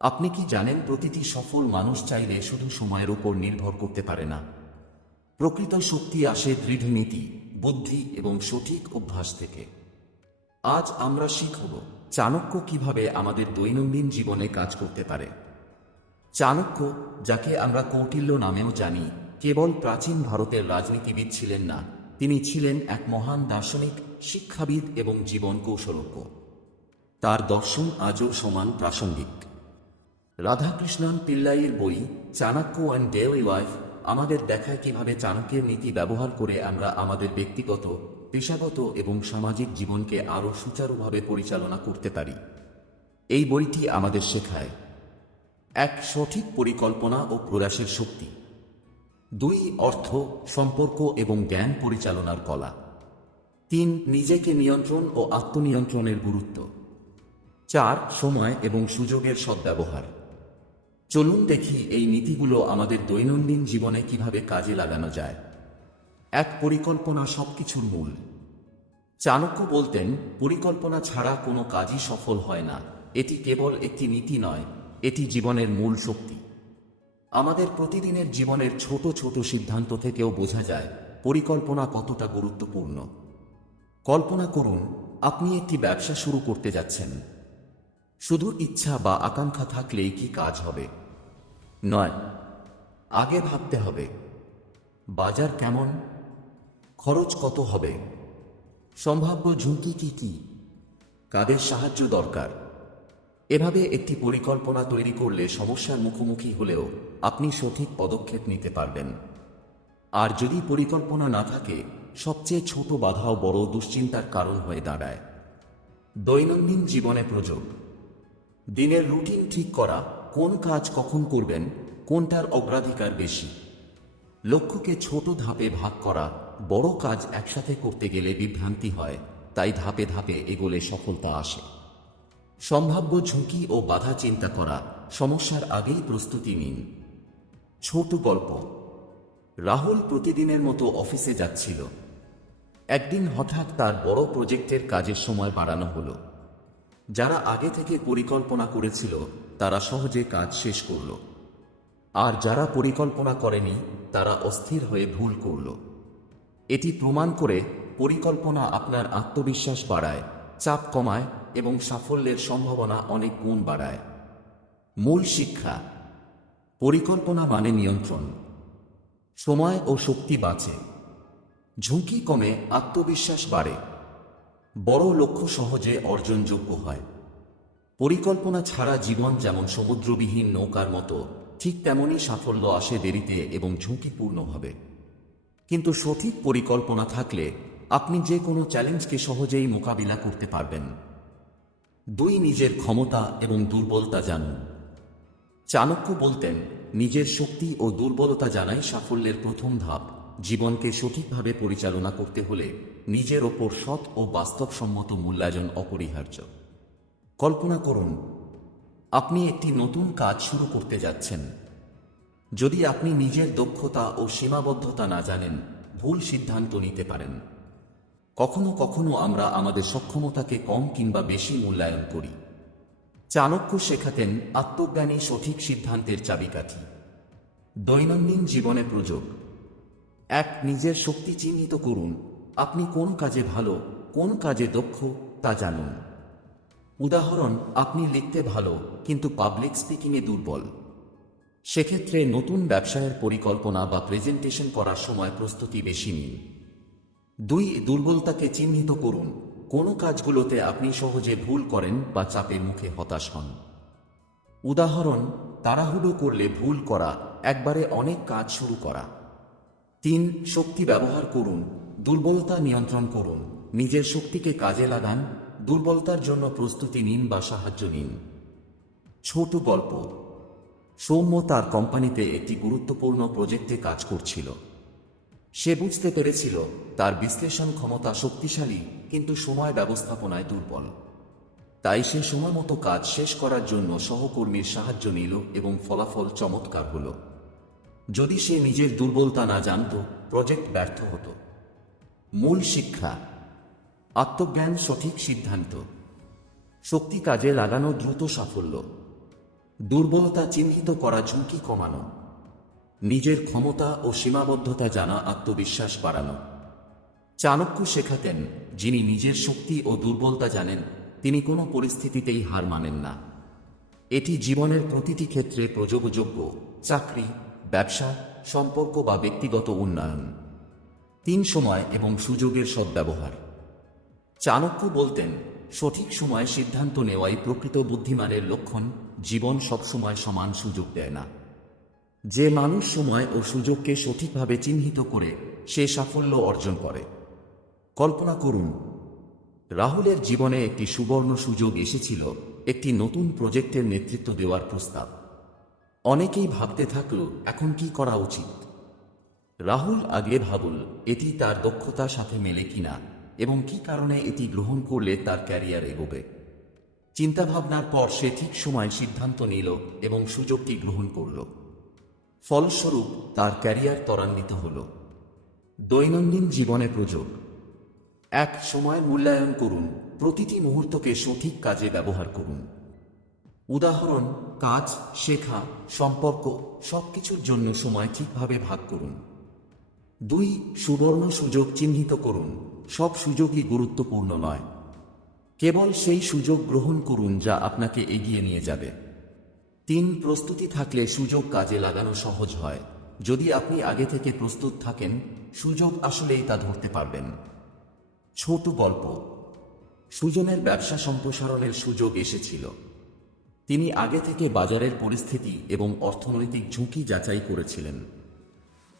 আপনি কি জানেন, প্রতিটি সফল মানুষ চাইলে শুধু সময়ের উপর নির্ভর করতে পারে না। প্রকৃত শক্তি আসে দৃঢ় নীতি, বুদ্ধি এবং সঠিক অভ্যাস থেকে। আজ আমরা শিখব চাণক্য কিভাবে আমাদের দৈনন্দিন জীবনে কাজ করতে পারে। চাণক্য, যাকে আমরা কৌটিল্য নামেও জানি, কেবল প্রাচীন ভারতের রাজনীতিবিদ ছিলেন না, তিনি ছিলেন এক মহান দার্শনিক, শিক্ষাবিদ এবং জীবন কৌশলজ্ঞ। তার দর্শন আজও সমান প্রাসঙ্গিক। রাধাকৃষ্ণন পিল্লাইয়ের বই চাণক্য অ্যান্ড ডেইলি লাইফ আমাদের দেখায় কিভাবে চাণক্যের নীতি ব্যবহার করে আমরা আমাদের ব্যক্তিগত, পেশাগত এবং সামাজিক জীবনকে আরও সুচারুভাবে পরিচালনা করতে পারি। এই বইটি আমাদের শেখায়: ১. সঠিক পরিকল্পনা ও প্রয়াসের শক্তি। ২. অর্থ, সম্পর্ক এবং জ্ঞান পরিচালনার কলা। ৩. নিজেকে নিয়ন্ত্রণ ও আত্মনিয়ন্ত্রণের গুরুত্ব। ৪. সময় এবং সুযোগের সদ্ব্যবহার। চলুন দেখি এই নীতিগুলো আমাদের দৈনন্দিন জীবনে কিভাবে কাজে লাগানো যায়। ১. পরিকল্পনা সবকিছুর মূল। চাণক্য বলতেন, পরিকল্পনা ছাড়া কোনো কাজই সফল হয় না। এটি কেবল একটি নীতি নয়, এটি জীবনের মূল শক্তি। আমাদের প্রতিদিনের জীবনের ছোট ছোট সিদ্ধান্ত থেকেও বোঝা যায় পরিকল্পনা কতটা গুরুত্বপূর্ণ। কল্পনা করুন, আপনি একটি ব্যবসা শুরু করতে যাচ্ছেন। শুধু ইচ্ছা বা আকাঙ্ক্ষা থাকলেই কি কাজ হবে? নয়, আগে ভাবতে হবে বাজার কেমন, খরচ কত হবে, সম্ভাব্য ঝুঁকি কি কি, কাদের সাহায্য দরকার। এভাবে একটি পরিকল্পনা তৈরি করলে সমস্যার মুখোমুখি হলেও আপনি সঠিক পদক্ষেপ নিতে পারবেন। আর যদি পরিকল্পনা না থাকে, সবচেয়ে ছোট বাধাও বড় দুশ্চিন্তার কারণ হয়ে দাঁড়ায়। দৈনন্দিন জীবনে প্রয়োগ: দিনের রুটিন ঠিক করা, কোন কাজ কখন করবেন, কোনটার অগ্রাধিকার বেশি। লক্ষ্যকে ছোট ধাপে ভাগ করা, বড় কাজ একসাথে করতে গেলে বিভ্রান্তি হয়, তাই ধাপে ধাপে এগোলে সফলতা আসে। সম্ভাব্য ঝুঁকি ও বাধা চিন্তা করা, সমস্যার আগেই প্রস্তুতি নিন। ছোট গল্প: রাহুল প্রতিদিনের মতো অফিসে যাচ্ছিল। একদিন হঠাৎ তার বড় প্রজেক্টের কাজের সময় বাড়ানো হলো। যারা আগে থেকে পরিকল্পনা করেছিল তারা সহজে কাজ শেষ করল, আর যারা পরিকল্পনা করেনি তারা অস্থির হয়ে ভুল করল। এটি প্রমাণ করে পরিকল্পনা আপনার আত্মবিশ্বাস বাড়ায়, চাপ কমায় এবং সাফল্যের সম্ভাবনা অনেক গুণ বাড়ায়। মূল শিক্ষা: পরিকল্পনা মানে নিয়ন্ত্রণ। সময় ও শক্তি বাঁচে, ঝুঁকি কমে, আত্মবিশ্বাস বাড়ে, বড় লক্ষ্য সহজে অর্জনযোগ্য হয়। পরিকল্পনা ছাড়া জীবন যেমন সমুদ্রবিহীন নৌকার মতো, ঠিক তেমনই সাফল্য আসে দেরিতে এবং ঝুঁকিপূর্ণভাবে। কিন্তু সঠিক পরিকল্পনা থাকলে আপনি যে কোনো চ্যালেঞ্জকে সহজেই মোকাবিলা করতে পারবেন। ২. নিজের ক্ষমতা এবং দুর্বলতা জানুন। চাণক্য বলতেন, নিজের শক্তি ও দুর্বলতা জানাই সাফল্যের প্রথম ধাপ। জীবনকে সঠিকভাবে পরিচালনা করতে হলে নিজের ওপর সৎ ও বাস্তবসম্মত মূল্যায়ন অপরিহার্য। কল্পনা করুন, আপনি একটি নতুন কাজ শুরু করতে যাচ্ছেন। যদি আপনি নিজের দক্ষতা ও সীমাবদ্ধতা না জানেন, ভুল সিদ্ধান্ত নিতে পারেন। কখনো কখনো আমরা আমাদের সক্ষমতাকে কম কিংবা বেশি মূল্যায়ন করি। চাণক্য শেখাতেন, আত্মজ্ঞানী সঠিক সিদ্ধান্তের চাবিকাঠি। দৈনন্দিন জীবনে প্রয়োগ: ১. নিজের শক্তি চিহ্নিত করুন। আপনি কোন কাজে ভালো, কোন কাজে দক্ষ তা জানুন। উদাহরণ: আপনি লিখতে ভালো কিন্তু পাবলিক স্পিকিংয়ে দুর্বল। সেক্ষেত্রে নতুন ব্যবসায়ের পরিকল্পনা বা প্রেজেন্টেশন করার সময় প্রস্তুতি বেশি নিন। ২. দুর্বলতাকে চিহ্নিত করুন। কোন কাজগুলোতে আপনি সহজে ভুল করেন বা চাপের মুখে হতাশ হন। উদাহরণ: তাড়াহুড়ো করলে ভুল করা, একবারে অনেক কাজ শুরু করা। ৩. শক্তি ব্যবহার করুন। দুর্বলতা নিয়ন্ত্রণ করুন। নিজের শক্তিকে কাজে লাগান, দুর্বলতার জন্য প্রস্তুতি নিন বা সাহায্য নিন। ছোট গল্প: সৌম্য তার কোম্পানিতে একটি গুরুত্বপূর্ণ প্রজেক্টে কাজ করছিল। সে বুঝতে পেরেছিল তার বিশ্লেষণ ক্ষমতা শক্তিশালী, কিন্তু সময় ব্যবস্থাপনায় দুর্বল। তাই সে সময়মতো কাজ শেষ করার জন্য সহকর্মীর সাহায্য নিল এবং ফলাফল চমৎকার হলো। যদি সে নিজের দুর্বলতা না জানত, প্রজেক্ট ব্যর্থ হতো। মূল শিক্ষা: আত্মজ্ঞান, সঠিক সিদ্ধান্ত, শক্তি কাজে লাগানো, দ্রুত সাফল্য। দুর্বলতা চিহ্নিত করা, ঝুঁকি কমানো, নিজের ক্ষমতা ও সীমাবদ্ধতা জানা, আত্মবিশ্বাস বাড়ানো। চাণক্য শেখাতেন, যিনি নিজের শক্তি ও দুর্বলতা জানেন তিনি কোনো পরিস্থিতিতেই হার মানেন না। এটি জীবনের প্রতিটি ক্ষেত্রে প্রযোজ্য, চাকরি, ব্যবসা, সম্পর্ক বা ব্যক্তিগত উন্নয়ন। 3 সময় এবং সুযোগের সদ্ব্যবহার। চাণক্য বলতেন, সঠিক সময়ে সিদ্ধান্ত নেওয়াই প্রকৃত বুদ্ধিমানের লক্ষণ। জীবন সবসময় সমান সুযোগ দেয় না। যে মানুষ সময় ও সুযোগকে সঠিকভাবে চিহ্নিত করে সে সাফল্য অর্জন করে। কল্পনা করুন, রাহুলের জীবনে একটি সুবর্ণ সুযোগ এসেছিল, একটি নতুন প্রজেক্টের নেতৃত্ব দেওয়ার প্রস্তাব। অনেকেই ভাবতে থাকল, এখন কি করা উচিত। রাহুল আগে ভাবল এটি তার দক্ষতার সাথে মেলে কিনা এবং কি কারণে এটি গ্রহণ করলে তার ক্যারিয়ার এগোবে। চিন্তাভাবনার পর সে ঠিক সময় সিদ্ধান্ত নিল এবং সুযোগটি গ্রহণ করল। ফলস্বরূপ তার ক্যারিয়ার ত্বরান্বিত হল। দৈনন্দিন জীবনে প্রযোগ। 1 সময় মূল্যায়ন করুন, প্রতিটি মুহূর্তকে সঠিক কাজে ব্যবহার করুন। উদাহরণ, কাজ, শেখা, সম্পর্ক, সবকিছুর জন্য সময় ঠিকভাবে ভাগ করুন। 2 সুবর্ণ সুযোগ চিহ্নিত করুন, সব সুযোগই গুরুত্বপূর্ণ নয়। কেবল সেই সুযোগ গ্রহণ করুন যা আপনাকে এগিয়ে নিয়ে যাবে। 3 প্রস্তুতি থাকলে সুযোগ কাজে লাগানো সহজ হয়। যদি আপনি আগে থেকে প্রস্তুত থাকেন, সুযোগ আসলেই তা ধরতে পারবেন। ছোট গল্প। সুজনের ব্যবসা সম্প্রসারণের সুযোগ এসেছিল। তিনি আগে থেকে বাজারের পরিস্থিতি এবং অর্থনৈতিক ঝুঁকি যাচাই করেছিলেন।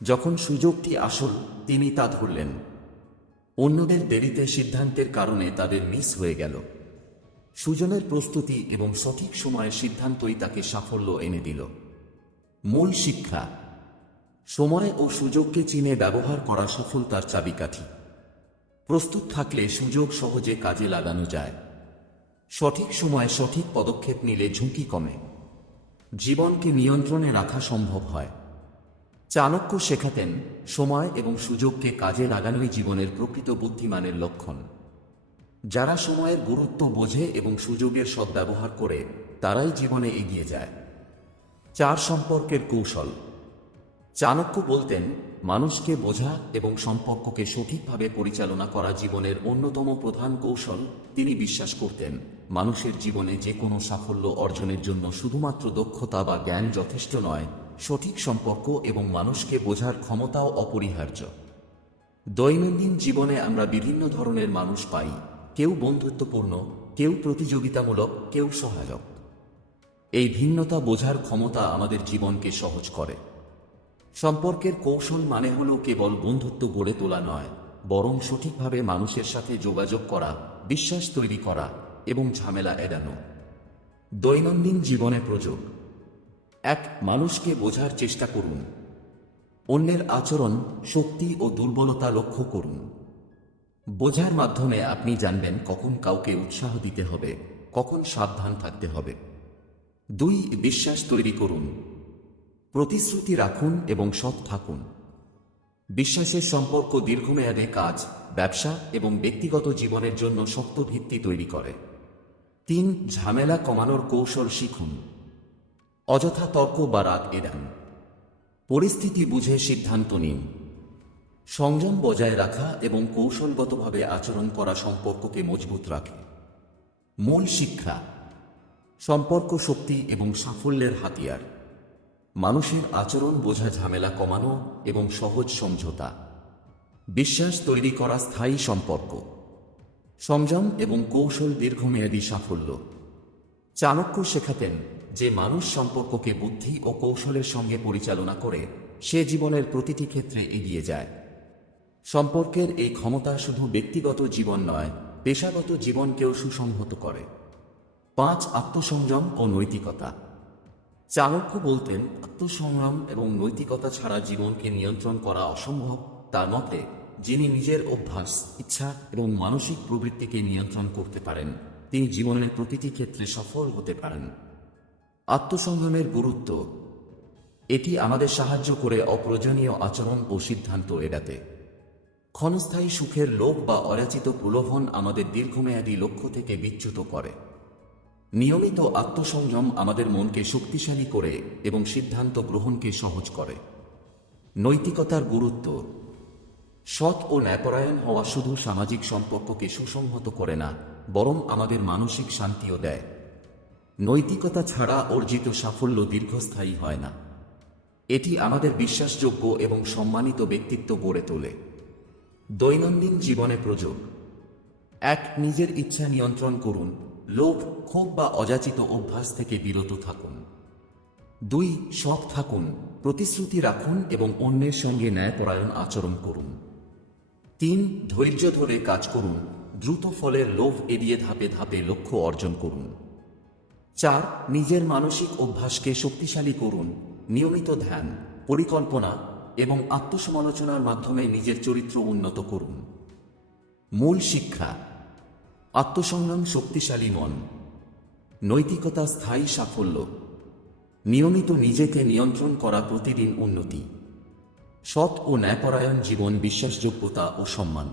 যখন সুযোগটি আসল, তিনি তা ধরলেন। অন্যদের দেরিতে সিদ্ধান্তের কারণে তাদের মিস হয়ে গেল। সুজনের প্রস্তুতি এবং সঠিক সময়ের সিদ্ধান্তই তাকে সাফল্য এনে দিল। মূল শিক্ষা। সময় ও সুযোগকে চিনে ব্যবহার করা সফলতার চাবিকাঠি। প্রস্তুত থাকলে সুযোগ সহজে কাজে লাগানো যায়। সঠিক সময়ে সঠিক পদক্ষেপ নিলে ঝুঁকি কমে। জীবনকে নিয়ন্ত্রণে রাখা সম্ভব হয়। চাণক্য শেখাতেন, সময় এবং সুযোগকে কাজে লাগানোই জীবনের প্রকৃত বুদ্ধিমানের লক্ষণ। যারা সময়ের গুরুত্ব বোঝে এবং সুযোগের সদ্ব্যবহার করে তারাই জীবনে এগিয়ে যায়। 4 সম্পর্কের কৌশল। চাণক্য বলতেন, মানুষকে বোঝা এবং সম্পর্ককে সঠিকভাবে পরিচালনা করা জীবনের অন্যতম প্রধান কৌশল। তিনি বিশ্বাস করতেন, মানুষের জীবনে যে কোনো সাফল্য অর্জনের জন্য শুধুমাত্র দক্ষতা বা জ্ঞান যথেষ্ট নয়, সঠিক সম্পর্ক এবং মানুষকে বোঝার ক্ষমতাও অপরিহার্য। দৈনন্দিন জীবনে আমরা বিভিন্ন ধরনের মানুষ পাই। কেউ বন্ধুত্বপূর্ণ, কেউ প্রতিযোগিতামূলক, কেউ সহায়ক। এই ভিন্নতা বোঝার ক্ষমতা আমাদের জীবনকে সহজ করে। সম্পর্কের কৌশল মানে হলো কেবল বন্ধুত্ব গড়ে তোলা নয়, বরং সঠিকভাবে মানুষের সাথে যোগাযোগ করা, বিশ্বাস তৈরি করা এবং ঝামেলা এড়ানো। দৈনন্দিন জীবনে প্রযোগ। 1 মানুষকে বোঝার চেষ্টা করুন। অন্যের আচরণ, শক্তি ও দুর্বলতা লক্ষ্য করুন। বোঝার মাধ্যমে আপনি জানবেন কখন কাউকে উৎসাহ দিতে হবে, কখন সাবধান থাকতে হবে। 2 বিশ্বাস তৈরি করুন। প্রতিশ্রুতি রাখুন এবং সৎ থাকুন। বিশ্বাসের সম্পর্ক দীর্ঘমেয়াদে কাজ, ব্যবসা এবং ব্যক্তিগত জীবনের জন্য শক্ত ভিত্তি তৈরি করে। 3 ঝামেলা কমানোর কৌশল শিখুন। অযথা তর্ক বা রাগ এড়ান। পরিস্থিতি বুঝে সিদ্ধান্ত নিন। সংযম বজায় রাখা এবং কৌশলগতভাবে আচরণ করা সম্পর্ককে মজবুত রাখে। মূল শিক্ষা। সম্পর্ক শক্তি এবং সাফল্যের হাতিয়ার। মানুষের আচরণ বোঝা, ঝামেলা কমানো এবং সহজ সমঝোতা। বিশ্বাস তৈরি করা স্থায়ী সম্পর্ক। সংযম এবং কৌশল দীর্ঘমেয়াদী সাফল্য। চাণক্য শেখাতেন, যে মানুষ সম্পর্ককে বুদ্ধি ও কৌশলের সঙ্গে পরিচালনা করে সে জীবনের প্রতিটি ক্ষেত্রে এগিয়ে যায়। সম্পর্কের এই ক্ষমতা শুধু ব্যক্তিগত জীবন নয়, পেশাগত জীবনকেও সুসংহত করে। 5 আত্মসংযম ও নৈতিকতা। চাণক্য বলতেন, আত্মসংযম এবং নৈতিকতা ছাড়া জীবনকে নিয়ন্ত্রণ করা অসম্ভব। তার মতে, যিনি নিজের অভ্যাস, ইচ্ছা এবং মানসিক প্রবৃত্তিকে নিয়ন্ত্রণ করতে পারেন তিনি জীবনের প্রতিটি ক্ষেত্রে সফল হতে পারেন। আত্মসংযমের গুরুত্ব। এটি আমাদের সাহায্য করে অপ্রয়োজনীয় আচরণ ও সিদ্ধান্ত এড়াতে। ক্ষণস্থায়ী সুখের লোভ বা অযাচিত প্রলোভন আমাদের দীর্ঘমেয়াদী লক্ষ্য থেকে বিচ্যুত করে। নিয়মিত আত্মসংযম আমাদের মনকে শক্তিশালী করে এবং সিদ্ধান্ত গ্রহণকে সহজ করে। নৈতিকতার গুরুত্ব। সৎ ও ন্যায়পরায়ণ হওয়া শুধু সামাজিক সম্পর্ককে সুসংহত করে না, বরং আমাদের মানসিক শান্তিও দেয়। নৈতিকতা ছাড়া অর্জিত সাফল্য দীর্ঘস্থায়ী হয় না। এটি আমাদের বিশ্বাসযোগ্য এবং সম্মানিত ব্যক্তিত্ব গড়ে তোলে। দৈনন্দিন জীবনে প্রয়োগ। 1. নিজের ইচ্ছা নিয়ন্ত্রণ করুন। লোভ, ক্ষোভ বা অযাচিত অভ্যাস থেকে বিরত থাকুন। 2. সৎ থাকুন, প্রতিশ্রুতি রাখুন এবং অন্যের সঙ্গে ন্যায়পরায়ণ আচরণ করুন। 3. ধৈর্য ধরে কাজ করুন, দ্রুত ফলের লোভ এড়িয়ে ধাপে ধাপে লক্ষ্য অর্জন করুন। 4. নিজের মানসিক অভ্যাসকে শক্তিশালী করুন, নিয়মিত ধ্যান, পরিকল্পনা এবং আত্মসমালোচনার মাধ্যমে নিজের চরিত্র উন্নত করুন। মূল শিক্ষা। আত্মসংযম শক্তিশালী মন, নৈতিকতা স্থায়ী সাফল্য, নিয়মিত নিজেকে নিয়ন্ত্রণ করা প্রতিদিন উন্নতি, সৎ ও ন্যায়পরায়ণ জীবন বিশ্বাসযোগ্যতা ও সম্মান।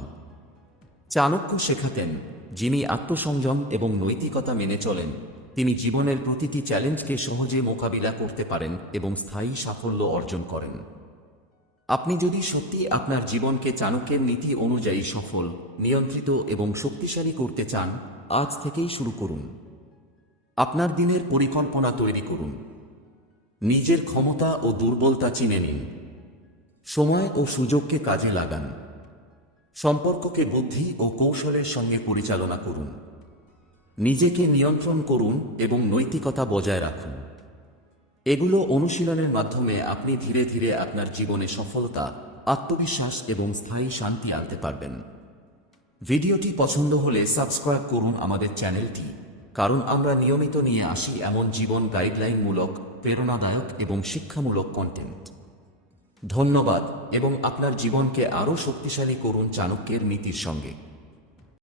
চাণক্য শেখাতেন, যিনি আত্মসংযম এবং নৈতিকতা মেনে চলেন তিনি জীবনের প্রতিটি চ্যালেঞ্জকে সহজে মোকাবিলা করতে পারেন এবং স্থায়ী সাফল্য অর্জন করেন। আপনি যদি সত্যি আপনার জীবনকে চাণক্যের নীতি অনুযায়ী সফল, নিয়ন্ত্রিত এবং শক্তিশালী করতে চান, আজ থেকেই শুরু করুন। আপনার দিনের পরিকল্পনা তৈরি করুন। নিজের ক্ষমতা ও দুর্বলতা চিনে নিন। সময় ও সুযোগকে কাজে লাগান। সম্পর্ককে বুদ্ধি ও কৌশলের সঙ্গে পরিচালনা করুন। নিজেকে নিয়ন্ত্রণ করুন এবং নৈতিকতা বজায় রাখুন। এগুলো অনুশীলনের মাধ্যমে আপনি ধীরে ধীরে আপনার জীবনে সফলতা, আত্মবিশ্বাস এবং স্থায়ী শান্তি আনতে পারবেন। ভিডিওটি পছন্দ হলে সাবস্ক্রাইব করুন আমাদের চ্যানেলটি, কারণ আমরা নিয়মিত নিয়ে আসি এমন জীবন গাইডলাইনমূলক, প্রেরণাদায়ক এবং শিক্ষামূলক কন্টেন্ট। ধন্যবাদ এবং আপনার জীবনকে আরও শক্তিশালী করুন চাণক্যের নীতির সঙ্গে।